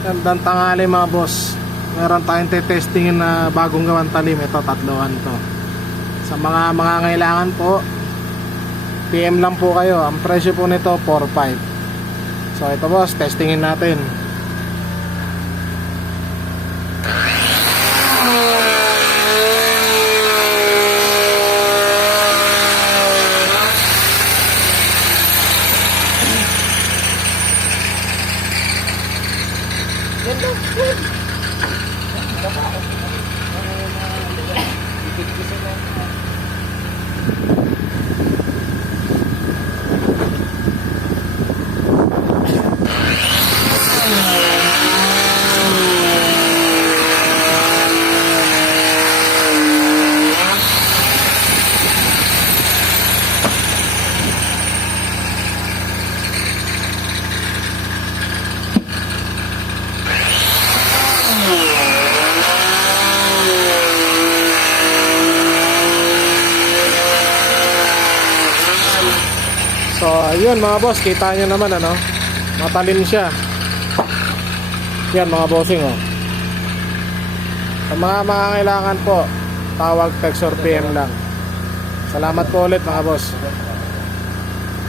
Gandang tanghali mga boss. Meron tayong testingin na bagong gawang talim. Ito, tatlohan to. Sa mga ngailangan po, PM lang po kayo. Ang presyo po nito 4.5. So ito boss, testingin natin. So ayun mga boss, kita nyo naman ano, matalim siya. Yan mga bossing oh. Sa mga kailangan po, tawag, text or PM lang. Salamat po ulit mga boss.